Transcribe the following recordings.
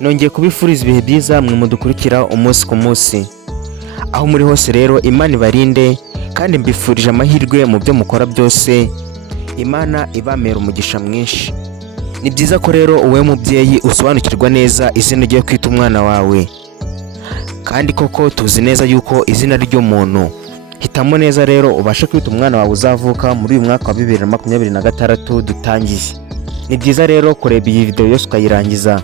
Nongeye kubifuriza ibihe byiza mwe mudukurikira umunsi ku munsi, aho muri hose rero Imana ibarinde kandi mbifurije amahirwe mu byo mukora byose, Imana ibamera umugisha mwinshi. Ni byiza ko rero wowe mubyeyi usobanukirwa neza izina ugiye kwita umwana wawe, kandi koko tuzi neza yuko izina ry'umuntu. Hitamo neza rero ubashe kwita umwana wawe uzavuka muri uyu mwaka wa 2026 dutangiye. Ni byiza rero kureba iyi video yose ukayirangiza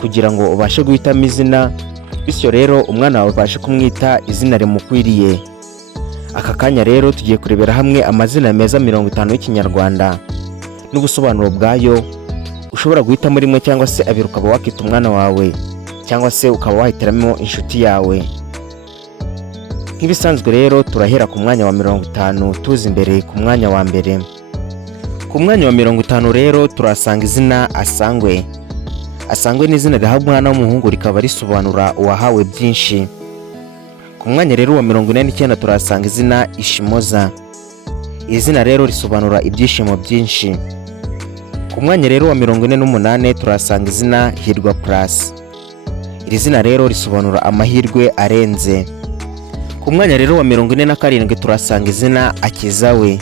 kugira ngo ubashe guhitamo izina, bityo rero umwana wawe ubashe kumwita izina rimukwiriye. Aka kanya rero tugiye kurebera hamwe amazina meza 50 y'Ikinyarwanda n'ubusobanuro bwayo. Ushobora guhitamo rimwe cyangwa se abiri ukaba wakita umwana wawe, cyangwa se ukaba wahitiramo inshuti yawe. Nk'ibisanzwe rero turahera ku mwanya wa 50 tuzi imbere ku mwanya wa mbere. Ku mwanya wa 50 rero turasanga izina Asangwe. Asangwe ni izina rihabwa umwana w'umuhungu rikaba risobanura uwahawe byinshi. Ku mwanya rero wa 49 turasanga izina Ishimoza. Iri zina rero risobanura ibyishimo byinshi. Ku mwanya rero wa 48 turasanga izina Hirwa Plus. Iri zina rero risobanura amahirwe arenze. Ku mwanya rero wa 47 turasanga izina Akizawe.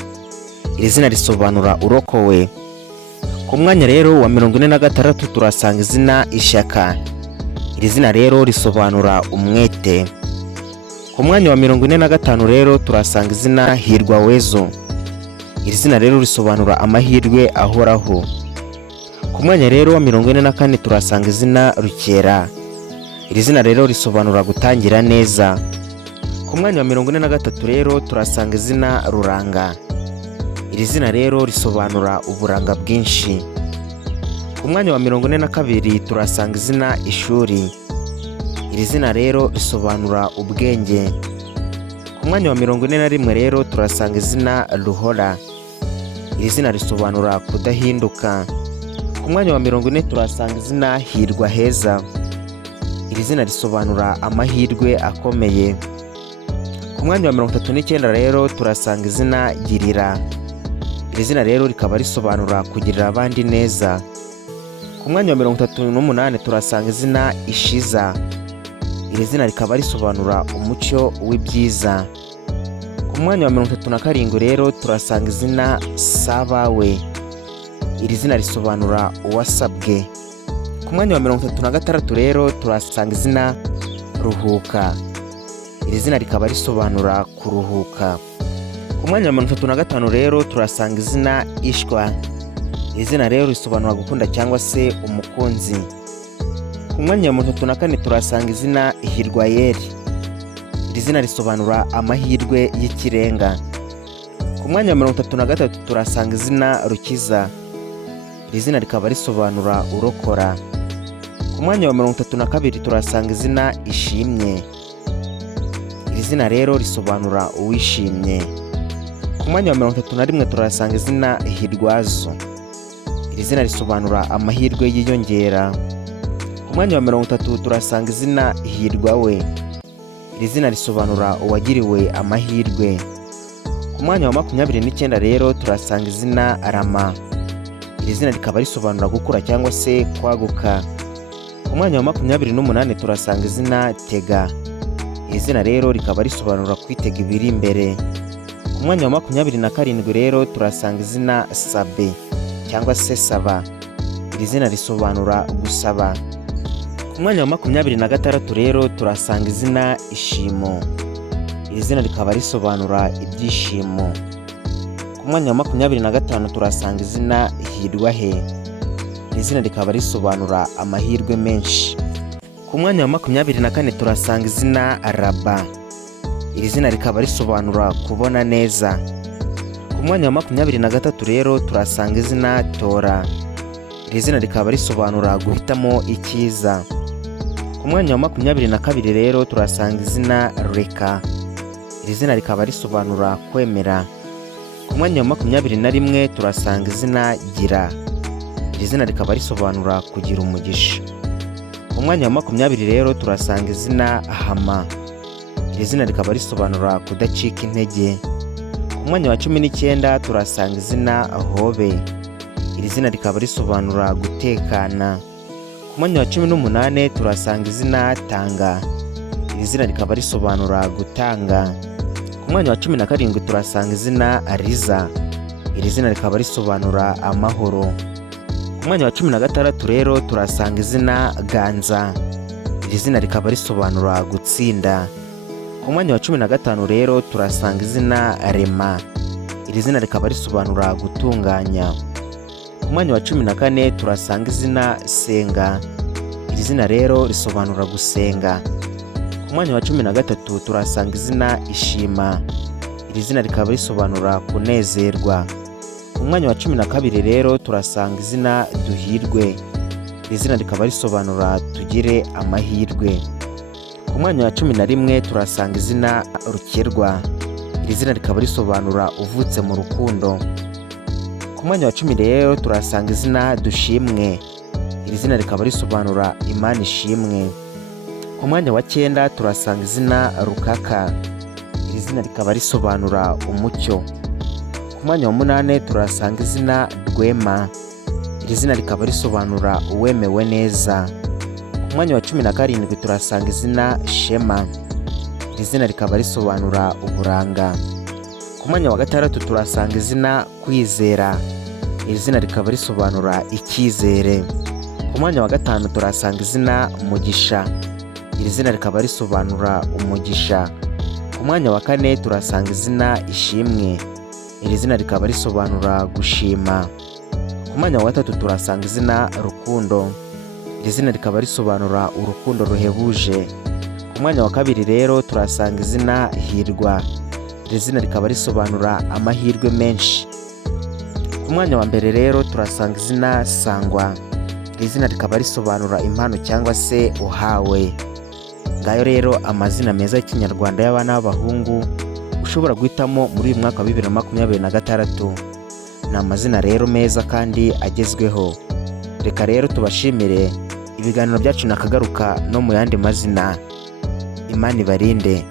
Iri zina risobanura urokowe. Ku mwanya rero wa 46 turasanga izina Ishyaka. Iri zina rero risobanura umwete. Ku mwanya wa 45 rero turasanga izina Hirwa Wezo. Iri zina rero risobanura amahirwe ahoraho. Ku mwanya rero wa 44 turasanga izina Rukera. Iri zina rero risobanura gutangira neza. Ku mwanya wa 43 rero turasanga izina Ruranga. Iri zina rero risobanura uburanga bwinshi. Ku mwanya wa 42 turasanga izina Ishuri. Iri zina rero risobanura ubwenge. Ku mwanya wa 41 rero turasanga izina Ruhora. Iri zina risobanura kudahinduka. Ku mwanya wa 40 turasanga izina Hirwa Heza. Iri zina risobanura amahirwe akomeye. Ku mwanya wa 39 rero turasanga izina Girira. Iri zina rero rikaba risobanura kugirira abandi neza. Ku mwanya wa 38 turasanga izina Ishiza. Iri zina rikaba risobanura umucyo w'ibyiza. Ku mwanya wa 37 rero turasanga izina Sabawe. Iri zina risobanura uwasabwe. Ku mwanya wa 36 rero turasanga izina Ruhuka. Iri zina rikaba risobanura kuruhuka. Ku mwanya wa 35 rero turasanga izina Ishwa. Iri zina rero risobanura gukunda cyangwa se umukunzi. Ku mwanya wa 34 turasanga izina Hirwayeri. Iri zina risobanura amahirwe y'ikirenga. Ku mwanya wa 33 turasanga izina Rukiza. Iri zina rikaba risobanura urokora. Ku mwanya wa 32 turasanga izina Ishimye. Iri zina rero risobanura uwishimye. Ku mwanya wa 31 turasanga izina Hirwazo. Iri zina risobanura amahirwe yiyongera. Ku mwanya wa 30 turasanga izina Hirwawe. Iri zina risobanura uwagiriwe amahirwe. Ku mwanya wa 29 rero turasanga izina Rama. Iri zina rikaba risobanura gukura cyangwa se kwaguka. Ku mwanya wa 28 turasanga izina Tega. Iri zina rero rikaba risobanura kwitega ibiri imbere. Ku mwanya wa 27 rero turasanga izina Sabe cyangwa se Saba. Iri zina risobanura gusaba. Ku mwanya wa 26 rero turasanga izina Ishimo. Iri zina rikaba risobanura ibyishimo. Ku mwanya wa 25 turasanga izina Hirwahe. Iri zina rikaba risobanura amahirwe menshi. Ku mwanya wa 24 turasanga izina Raba. Iri zina rikaba risobanura kubona neza. Ku mwanya wa 23 rero turasanga izina Tora. Iri zina rikaba risobanura guhitamo icyiza. Ku mwanya wa 22 rero turasanga izina Reka. Iri zina rikaba risobanura kwemera. Ku mwanya wa 21 turasanga izina Gira. Iri zina rikaba risobanura kugira umugisha. Ku mwanya wa 20 rero turasanga izina Hama. Iri zina rikaba risobanura kudacika intege. Ku mwanya wa 19 turasanga izina Hobe. Iri zina rikaba risobanura gutekana. Ku mwanya wa 18 turasanga izina Tanga, iri zina rikaba risobanura gutanga. Ku mwanya wa 17 turasanga izina Riza, iri zina rikaba risobanura amahoro. Ku mwanya wa 16 rero turasanga izina Ganza, iri zina rikaba risobanura gutsinda. Ku mwanya wa 15 rero turasanga izina Rema, iri zina rikaba risobanura gutunganya. Ku mwanya wa 14 turasanga izina Senga, iri zina rero risobanura gusenga. Ku mwanya wa 13 turasanga izina Ishima, iri zina rikaba risobanura kunezerwa. Ku mwanya wa 12 rero turasanga izina Duhirwe, iri zina rikaba risobanura tugire amahirwe. Ku mwanya wa 11 turasanga izina Rukirwa, iri zina rikaba risobanura uvutse mu rukundo. Ku mwanya wa 10 rero turasanga izina Dushimwe, iri zina rikaba risobanura Imana ishimwe. Ku mwanya wa 9 turasanga izina Rukaka, iri zina rikaba risobanura umucyo. Ku mwanya wa 8 turasanga izina Rwema, iri zina rikaba risobanura uwemewe neza. Ku mwanya wa 17 turasanga izina Shema, iri zina rikaba risobanura uburanga. Ku mwanya wa 6 turasanga izina Kwizera, iri zina rikaba risobanura icyizere. Ku mwanya wa 5 turasanga izina Mugisha, iri zina rikaba risobanura umugisha. Ku mwanya wa 4 turasanga izina Ishimwe, iri zina rikaba risobanura gushima. Ku mwanya wa 3 turasanga izina Rukundo, iri zina rikaba risobanura urukundo ruhebuje. Ku mwanya wa 2 rero turasanga izina Hirwa, iri zina rikaba risobanura amahirwe menshi. Ku mwanya wa 1 rero turasanga izina Sangwa, iri zina rikaba risobanura impano cyangwa se uhawe. Ngayo rero amazina meza y'ikinyarwanda y'abana b'abahungu ushobora guhitamo muri uyu mwaka wa 2026. Ni amazina rero meza kandi agezweho. Reka rero tubashimire, ibiganiro byacu nakagaruka no mu yandi mazina. Imana ibarinde.